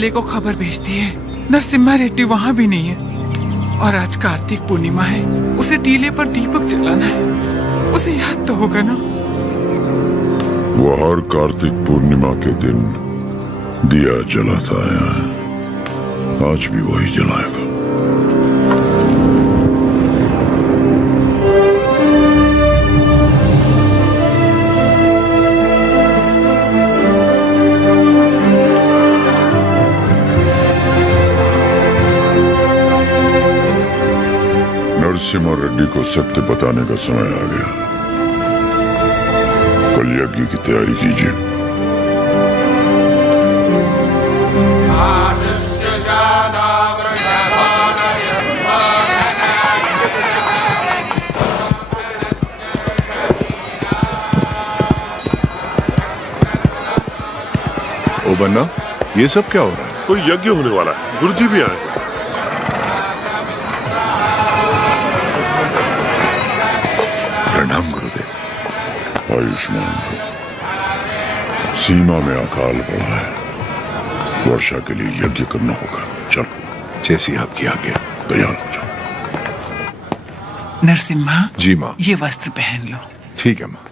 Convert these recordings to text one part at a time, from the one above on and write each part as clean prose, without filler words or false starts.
टीले को खबर भेजती है। नरसिम्हा रेड्डी वहाँ भी नहीं है। और आज कार्तिक पूर्णिमा है, उसे टीले पर दीपक जलाना है। उसे याद तो होगा ना। वो हर कार्तिक पूर्णिमा के दिन दिया जलाता है, आज भी वही जलाएगा। नरसिम्हा रेड्डी को सत्य बताने का समय आ गया। कल यज्ञ की तैयारी कीजिए। ओ बन्ना, ये सब क्या हो रहा है? कोई यज्ञ होने वाला है, गुरुजी भी आए। प्रणाम गुरुदेव। आयुष्मान भव। सीमा में अकाल पड़ा है, वर्षा के लिए यज्ञ करना होगा। चलो, जैसी आपकी आज्ञा। तैयार हो जाओ। नरसिम्हा जी माँ। ये वस्त्र पहन लो। ठीक है माँ।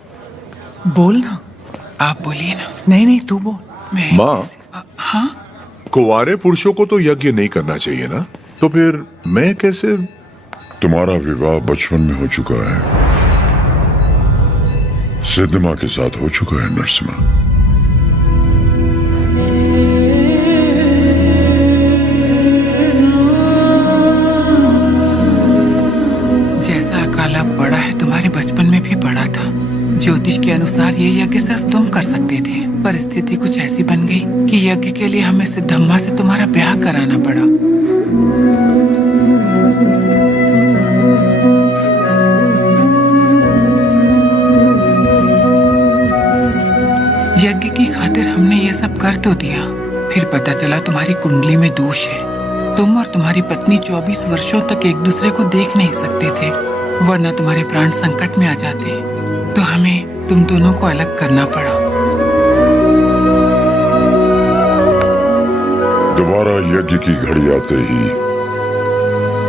बोल ना, आप बोलिए ना। नहीं नहीं तू बोल। मैं माँ, हाँ कुंवारे पुरुषों को तो यज्ञ नहीं करना चाहिए ना, तो फिर मैं कैसे? तुम्हारा विवाह बचपन में हो चुका है, सिद्धमा के साथ हो चुका है नरसिम्हा। जैसा अकाल अब पड़ा है, तुम्हारे बचपन में भी पड़ा था। ज्योतिष के अनुसार ये यज्ञ सिर्फ तुम कर सकते थे। परिस्थिति कुछ ऐसी बन गई कि यज्ञ के लिए हमें सिद्धम्मा से तुम्हारा ब्याह कराना पड़ा। यज्ञ की खातिर हमने ये सब कर तो दिया, फिर पता चला तुम्हारी कुंडली में दोष है। तुम और तुम्हारी पत्नी 24 वर्षों तक एक दूसरे को देख नहीं सकते थे, वरना तुम्हारे प्राण संकट में आ जाते। तो हमें तुम दोनों को अलग करना पड़ा। दोबारा यज्ञ की घड़ी आते ही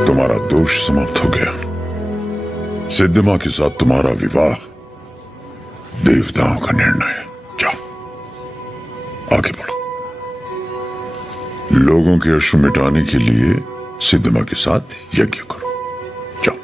तुम्हारा दोष समाप्त हो गया। सिद्धमा के साथ तुम्हारा विवाह देवताओं का निर्णय है। जाओ, आगे बढ़ो। लोगों के अश्रु मिटाने के लिए सिद्धमा के साथ यज्ञ करो। जाओ।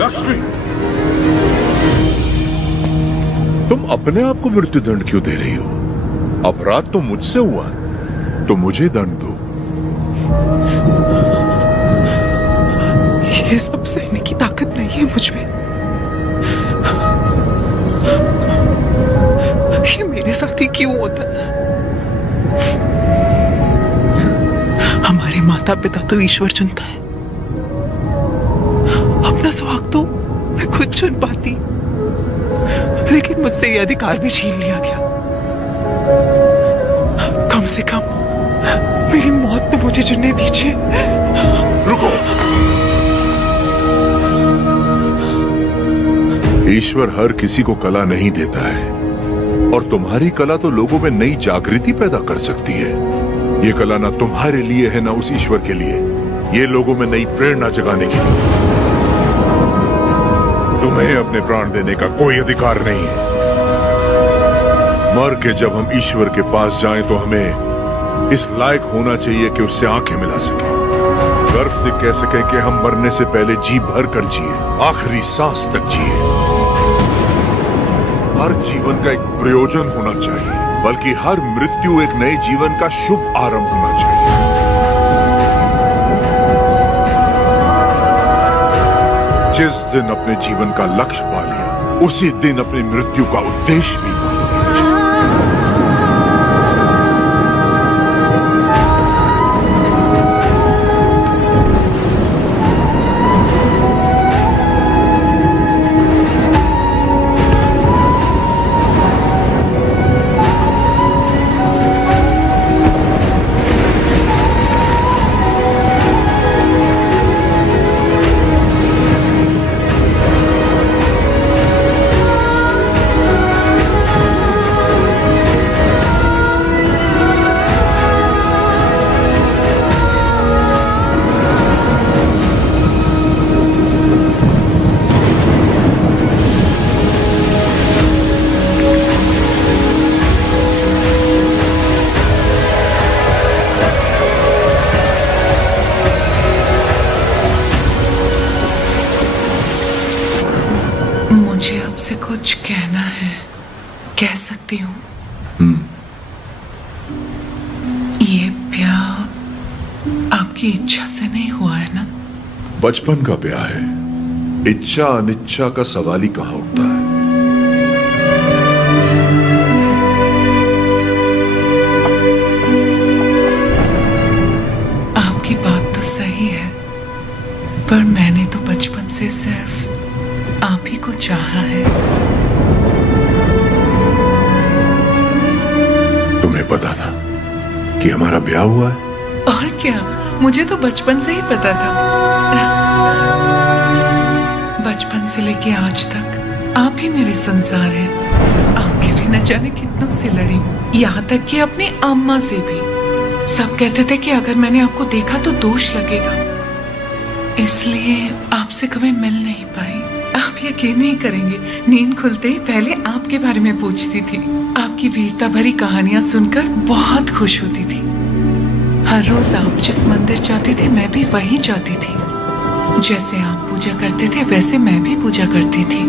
लक्ष्मी, तुम अपने आप को मृत्युदंड क्यों दे रही हो? अपराध तो मुझसे हुआ, तो मुझे दंड दो। ये सब सहने की ताकत नहीं है मुझ में। ये मेरे साथ ही क्यों होता है? हमारे माता पिता तो ईश्वर चुनता है, अपना सुहाग तो मैं खुद चुन पाती, लेकिन मुझसे ये अधिकार भी छीन लिया गया। कम से कम मेरी मौत तो मुझे चुनने दीजिए। रुको। ईश्वर हर किसी को कला नहीं देता है, और तुम्हारी कला तो लोगों में नई जागृति पैदा कर सकती है। ये कला ना तुम्हारे लिए है ना उस ईश्वर के लिए, ये लोगों में नई प्रेरणा जगाने के लिए। तुम्हें अपने प्राण देने का कोई अधिकार नहीं है। मर के जब हम ईश्वर के पास जाएं तो हमें इस लायक होना चाहिए कि उससे आंखें मिला सके, गर्व से कह सके कि हम मरने से पहले जी भर कर जिए, आखिरी सांस तक जिए। हर जीवन का एक प्रयोजन होना चाहिए, बल्कि हर मृत्यु एक नए जीवन का शुभ आरंभ होना चाहिए। जिस दिन अपने जीवन का लक्ष्य पा लिया, उसी दिन अपनी मृत्यु का उद्देश्य भी पा लिया। मुझे आपसे कुछ कहना है, कह सकती हूँ? ये ब्याह आपकी इच्छा से नहीं हुआ है ना? बचपन का ब्याह है, इच्छा अनिच्छा का सवाल ही कहां उठता है। आपकी बात तो सही है, पर मैंने तो बचपन से सिर्फ आप ही को चाहा है। तुम्हें पता था कि हमारा ब्याह हुआ है? और क्या, मुझे तो बचपन से ही पता था। बचपन से लेके आज तक आप ही मेरे संसार हैं। आपके लिए न जाने कितनों से लड़ी हूँ, यहाँ तक कि अपनी अम्मा से भी। सब कहते थे कि अगर मैंने आपको देखा तो दोष लगेगा, इसलिए आपसे कभी मिल नहीं पाई। आप यकीन नहीं करेंगे, नींद खुलते ही पहले आपके बारे में पूछती थी। आपकी वीरता भरी कहानियां सुनकर बहुत खुश होती थी। हर रोज आप जिस मंदिर जाते थे मैं भी वहीं जाती थी। जैसे आप पूजा करते थे वैसे मैं भी पूजा करती थी।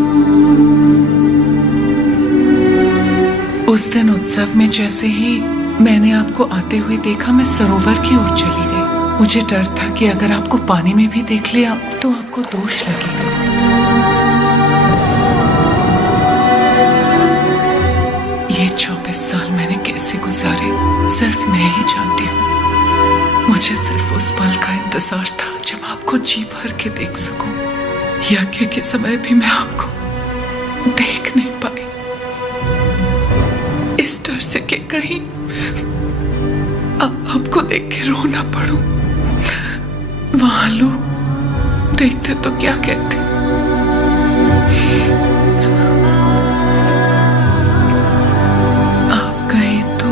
उस दिन उत्सव में जैसे ही मैंने आपको आते हुए देखा, मैं सरोवर की ओर चली गई। मुझे डर था कि अगर आपको पानी में भी देख लिया तो आपको दोष लगेगा। ये 24 साल मैंने कैसे गुजारे सिर्फ मैं ही जानती हूँ। मुझे सिर्फ उस पल का इंतजार था जब आपको जी भर के देख सकूं। यज्ञ के समय भी मैं आपको देख नहीं पाई, इस डर से कि कहीं आपको देख के रो ना पड़ूं। वहां लोग देखते तो क्या कहते। आप कहें तो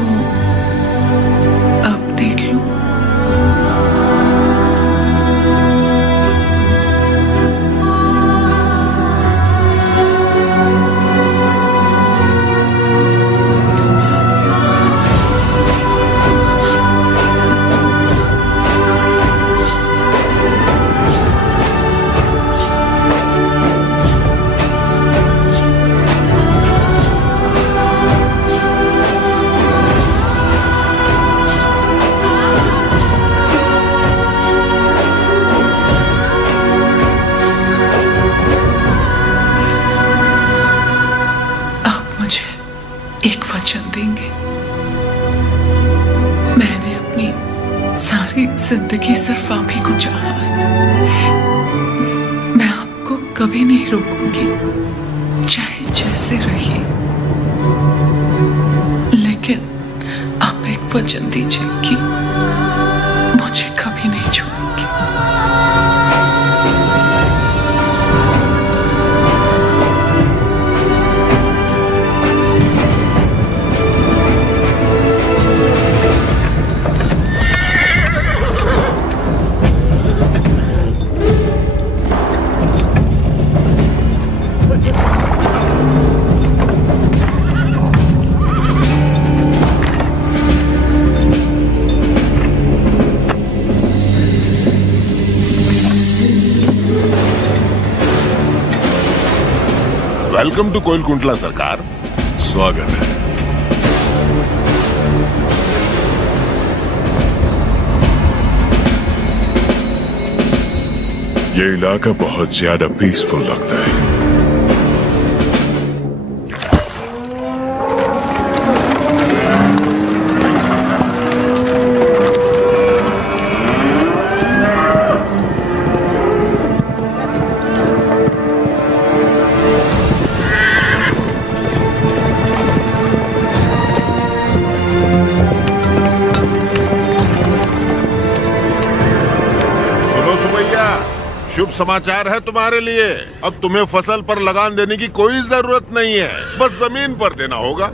अब देख लो। जिंदगी सिर्फ आप ही को चाहा है। मैं आपको कभी नहीं रोकूंगी, चाहे जैसे रहिए, लेकिन आप एक वचन दीजिए कि मुझे कभी नहीं छोड़ेंगे। वेलकम टू कोयल कुंटला सरकार। स्वागत है। ये इलाका बहुत ज्यादा पीसफुल लगता है। शुभ समाचार है तुम्हारे लिए। अब तुम्हें फसल पर लगान देने की कोई जरूरत नहीं है, बस जमीन पर देना होगा।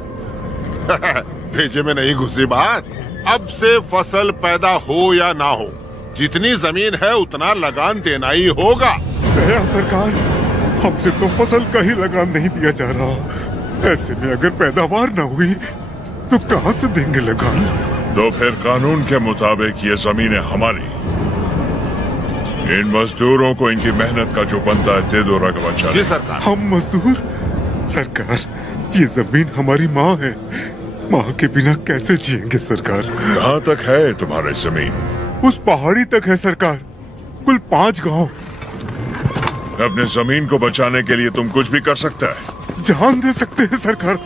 भेजे में नहीं घुसी बात। अब से फसल पैदा हो या ना हो, जितनी जमीन है उतना लगान देना ही होगा। दया सरकार, हमसे तो फसल का ही लगान नहीं दिया जा रहा। ऐसे में अगर पैदावार ना हुई तो कहां से देंगे लगान? तो फिर कानून के मुताबिक ये जमीनें हमारी। इन मजदूरों को इनकी मेहनत का जो बनता है दे दो राघवाचार्य। जी सरकार। हम मजदूर? सरकार, ये जमीन हमारी माँ है। माँ के बिना कैसे जिएंगे सरकार? कहाँ तक है तुम्हारी जमीन? उस पहाड़ी तक है सरकार, कुल 5 गांव। अपने जमीन को बचाने के लिए तुम कुछ भी कर सकता है। जान दे सकते हैं सरकार।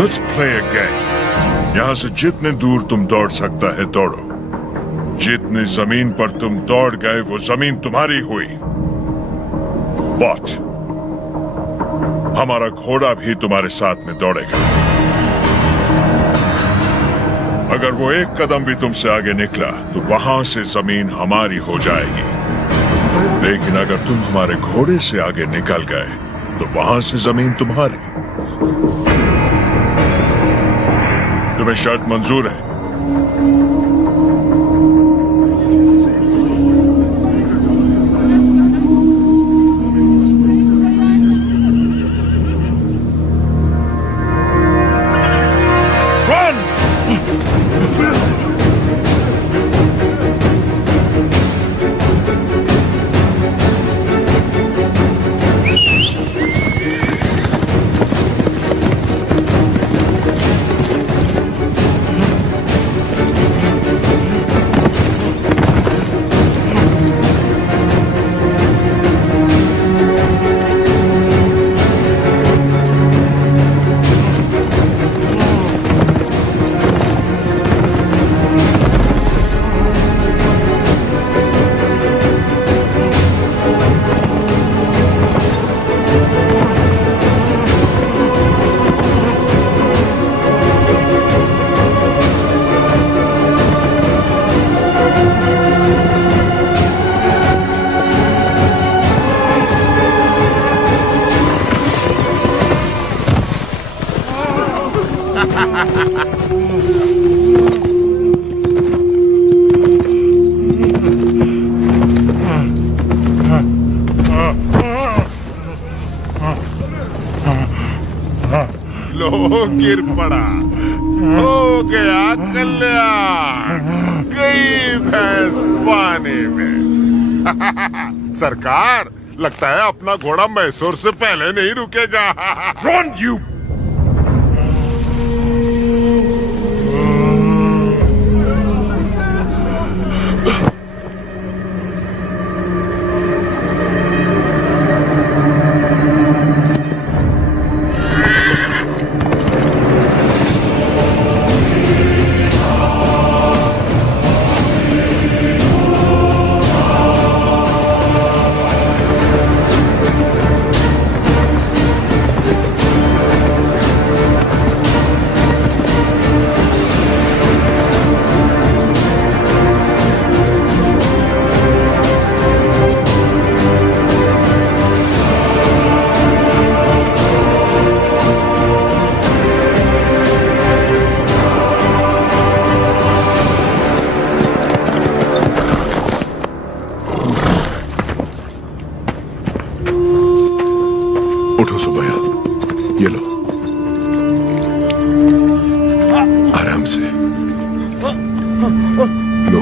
Let's play a game. यहाँ से जितने दूर तुम दौड़ सकता है दौड़ो। जितनी जमीन पर तुम दौड़ गए वो जमीन तुम्हारी हुई। But हमारा घोड़ा भी तुम्हारे साथ में दौड़ेगा। अगर वो एक कदम भी तुमसे आगे निकला तो वहां से जमीन हमारी हो जाएगी। लेकिन अगर तुम हमारे घोड़े से आगे निकल गए तो वहां से जमीन तुम्हारी। तुम्हें शर्त मंजूर है? लो गिर पड़ा, हो गया कल्याण, गई भैंस पानी में। सरकार, लगता है अपना घोड़ा मैसूर से पहले नहीं रुकेगा। Run, you! लो।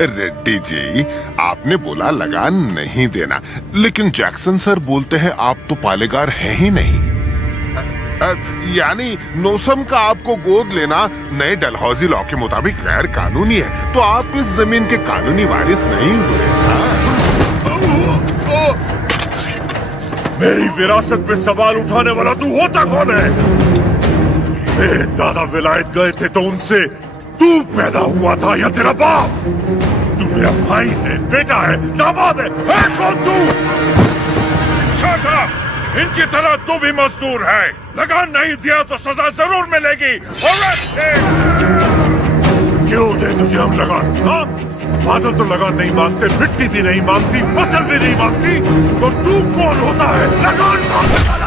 रेड्डी जी, आपने बोला लगान नहीं देना, लेकिन जैक्सन सर बोलते हैं आप तो पालेगार हैं ही नहीं। यानी नौसम का आपको गोद लेना नए डलहौजी लॉ के मुताबिक गैर कानूनी है, तो आप इस जमीन के कानूनी वारिस नहीं हुए। मेरी विरासत पे सवाल उठाने वाला तू होता कौन है? मेरे दादा विलायत गए थे तो उनसे तू पैदा हुआ था या तेरा बाप? तू मेरा भाई है, बेटा है, दामाद है कौन तू? Shut up! इनकी तरह तू भी मजदूर है। लगान नहीं दिया तो सजा जरूर मिलेगी। क्यों दे तुझे हम लगान? हाँ? बादल तो लगान नहीं मांगते, मिट्टी भी नहीं मांगती, फसल भी नहीं मांगती, तो तू कौन होता है लगान मांगने वाला?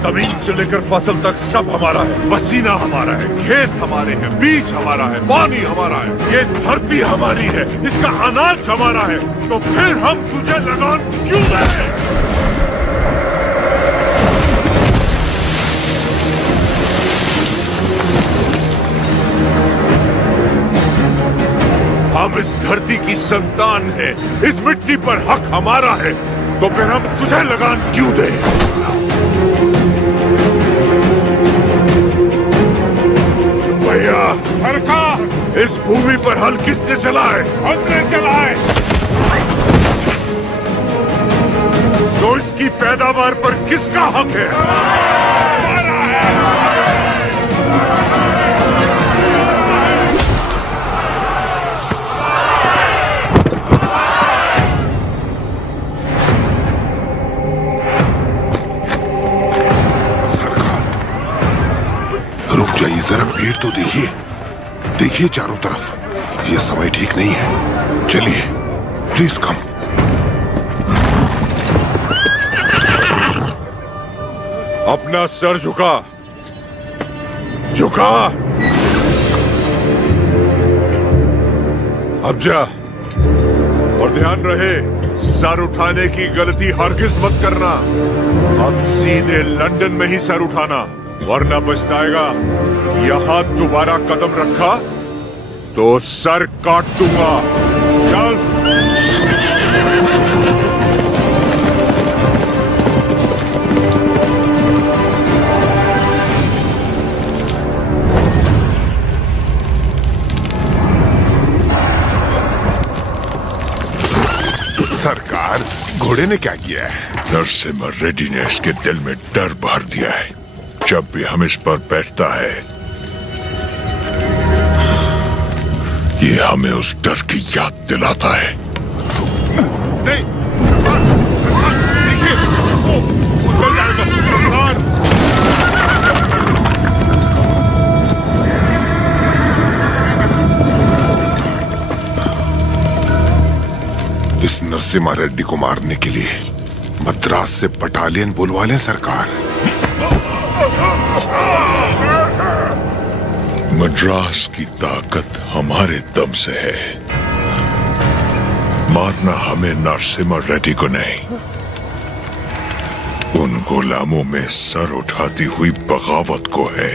जमीन से लेकर फसल तक सब हमारा है। पसीना हमारा है, खेत हमारे हैं, बीज हमारा है, पानी हमारा है, ये धरती हमारी है, इसका अनाज हमारा है, तो फिर हम तुझे लगान क्यों दें? हम इस धरती की संतान है, इस मिट्टी पर हक हमारा है, तो फिर हम तुझे लगान क्यों दें? भैया सरकार, इस भूमि पर हल किसने चलाए? हमने चलाए। तो इसकी पैदावार पर किसका हक है? हमारा है। रुक जाइए जरा, भीड़ तो देखिए, देखिए चारों तरफ, ये समय ठीक नहीं है। चलिए प्लीज कम। अपना सर झुका, झुका। अब जा, और ध्यान रहे सर उठाने की गलती हरगिज मत करना। अब सीधे लंदन में ही सर उठाना, वरना पछताएगा। यहां दोबारा कदम रखा तो सर काट दूंगा। चल। सरकार, घोड़े ने क्या किया है? नरसिम्हा रेड्डी ने इसके दिल में डर भर दिया है। जब भी हम इस पर बैठता है, ये हमें उस डर की याद दिलाता है। नहीं, देखिए, वो चल जाएगा। इस नरसिम्हा रेड्डी को मारने के लिए मद्रास से बटालियन बुलवा लें सरकार। मद्रास की ताकत हमारे दम से है, मारना हमें नरसिम्हा रेड्डी को नहीं, उन गुलामों में सर उठाती हुई बगावत को है।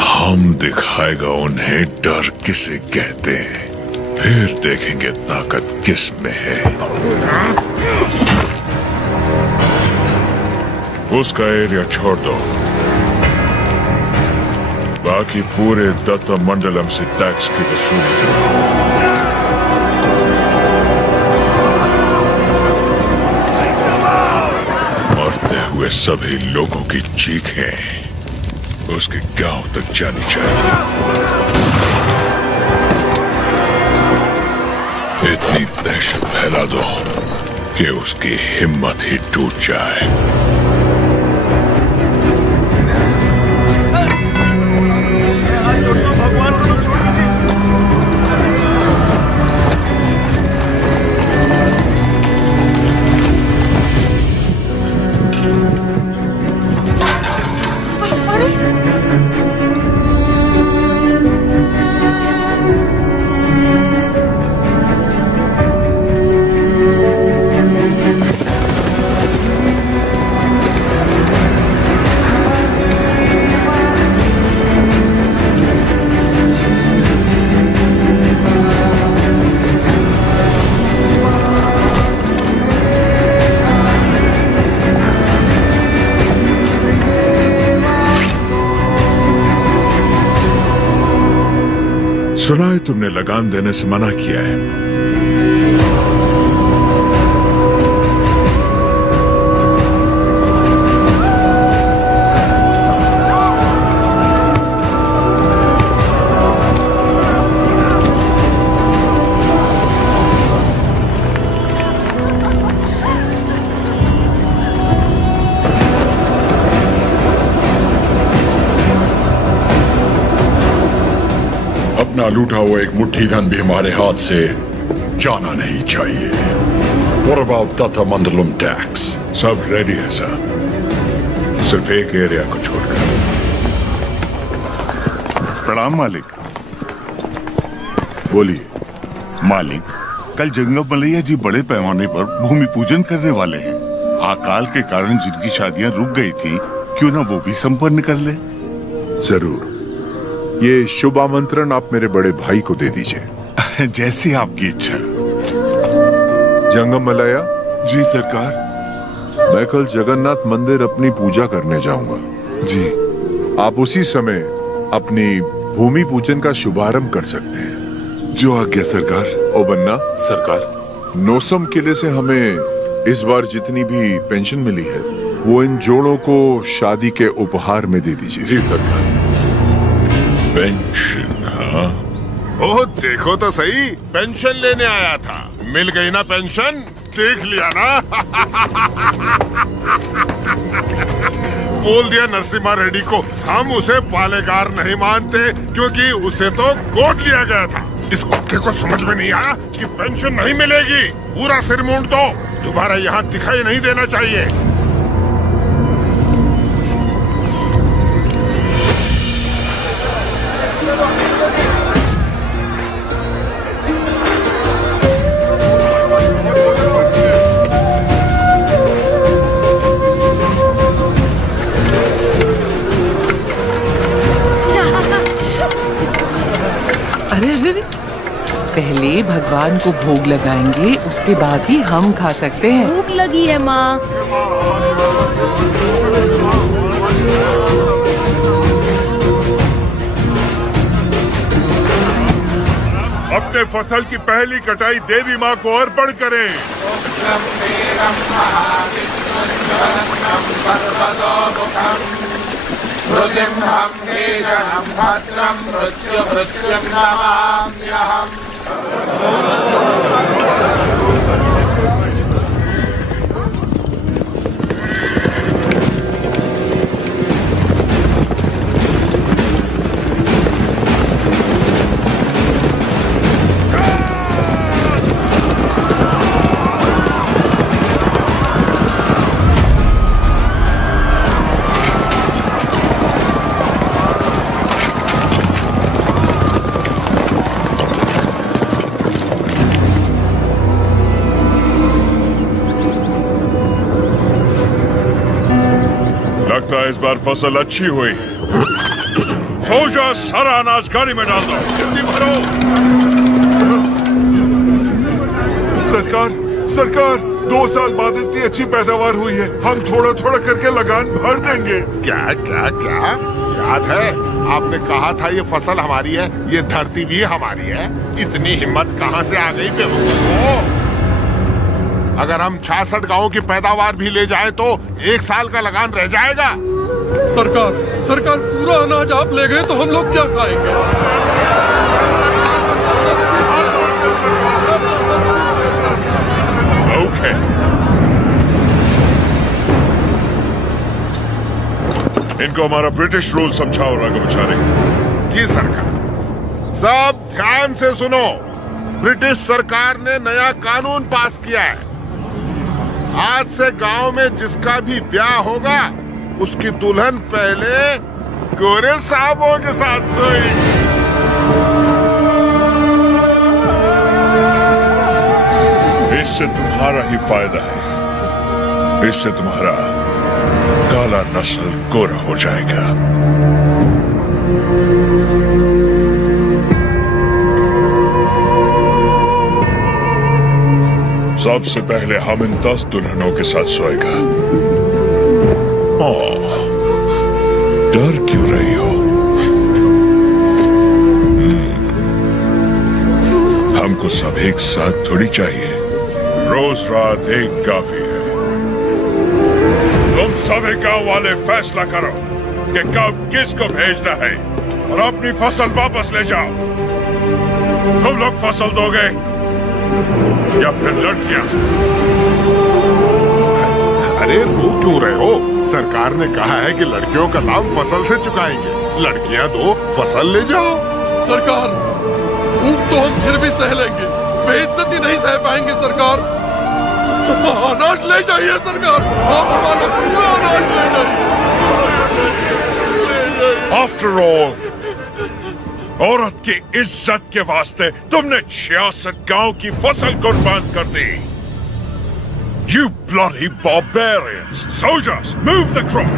हम दिखाएगा उन्हें डर किसे कहते हैं, फिर देखेंगे ताकत किस में है। उसका एरिया छोड़ दो, बाकी पूरे दत्ता मंडलम से टैक्स की वसूली करो। मरते हुए सभी लोगों की चीखें उसके गांव तक जानी चाहिए। इतनी दहशत फैला दो कि उसकी हिम्मत ही टूट जाए। सुना है तुमने लगान देने से मना किया है। अपना लूटा हुआ एक मुट्ठी धन भी हमारे हाथ से जाना नहीं चाहिए। What about Tata Mandalum tax? सब रेडी है सर, सिर्फ एक एरिया को छोड़कर। प्रणाम मालिक। बोलिए। मालिक, कल जंगम मलैया जी बड़े पैमाने पर भूमि पूजन करने वाले हैं। अकाल के कारण जिनकी शादियां रुक गई थी, क्यों ना वो भी संपन्न कर ले। जरूर, ये शुभ आमंत्रण आप मेरे बड़े भाई को दे दीजिए। जैसी आपकी इच्छा। जंगम मलैया, जी सरकार। मैं कल जगन्नाथ मंदिर अपनी पूजा करने जाऊंगा। जी। आप उसी समय अपनी भूमि पूजन का शुभारंभ कर सकते हैं। जो आज्ञा सरकार। ओ बन्ना, सरकार। नोसम किले से हमें इस बार जितनी भी पेंशन मिली है, वो इन जोड़ों को शादी के उपहार में दे दीजिए। जी सरकार। पेंशन? हाँ, ओह देखो तो सही, पेंशन लेने आया था, मिल गई ना पेंशन, देख लिया ना। बोल दिया नरसिम्हा रेड्डी को, हम उसे पालेकार नहीं मानते क्योंकि उसे तो गोद लिया गया था। इस कुत्ते को समझ में नहीं आया कि पेंशन नहीं मिलेगी। पूरा सिर मूंड दो, दोबारा यहाँ दिखाई नहीं देना चाहिए। अरे, पहले भगवान को भोग लगाएंगे, उसके बाद ही हम खा सकते हैं। भूख लगी है माँ। अपने फसल की पहली कटाई देवी माँ को अर्पण करें। इस बार फसल अच्छी हुई। सोल्जर, सारा अनाज गाड़ी में डाल दो, जल्दी भरो। सरकार, सरकार, 2 साल बाद इतनी अच्छी पैदावार हुई है, हम थोड़ा थोड़ा करके लगान भर देंगे। क्या क्या क्या याद है आपने कहा था ये फसल हमारी है, ये धरती भी हमारी है। इतनी हिम्मत कहाँ से आ गई बेवकूफों? अगर हम 66 गांवों की पैदावार भी ले जाए तो 1 साल का लगान रह जाएगा। सरकार, सरकार, पूरा अनाज आप ले गए तो हम लोग क्या खाएंगे? ओके। इनको हमारा ब्रिटिश रूल समझाओ राघवाचारी। जी सरकार। सब ध्यान से सुनो, ब्रिटिश सरकार ने नया कानून पास किया है। आज से गांव में जिसका भी ब्याह होगा, उसकी दुल्हन पहले गोरे साहबों के साथ सोएगी। इससे तुम्हारा ही फायदा है, इससे तुम्हारा काला नस्ल गोरा हो जाएगा। सबसे पहले हम इन 10 दुल्हनों के साथ सोएगा। डर क्यों रही हो? एक साथ थोड़ी चाहिए। रोज रात एक काफी है। तुम सभी गांव वाले फैसला करो कि कब किसको भेजना है और अपनी फसल वापस ले जाओ। तुम लोग फसल दोगे या फिर लड़कियां? अरे रो क्यों रहे हो? सरकार ने कहा है कि लड़कियों का दाम फसल से चुकाएंगे। लड़कियां दो, फसल ले जाओ। सरकार, भूख तो हम फिर भी सह लेंगे, बेइज्जती नहीं सह पाएंगे सरकार। अनाज ले जाइए सरकार, आप हमारा पूरा अनाज ले जाइए। आफ्टर ऑल, औरत की इज्जत के वास्ते तुमने 66 गांव की फसल कुर्बान कर दी। You bloody barbarians! Soldiers, move the crop!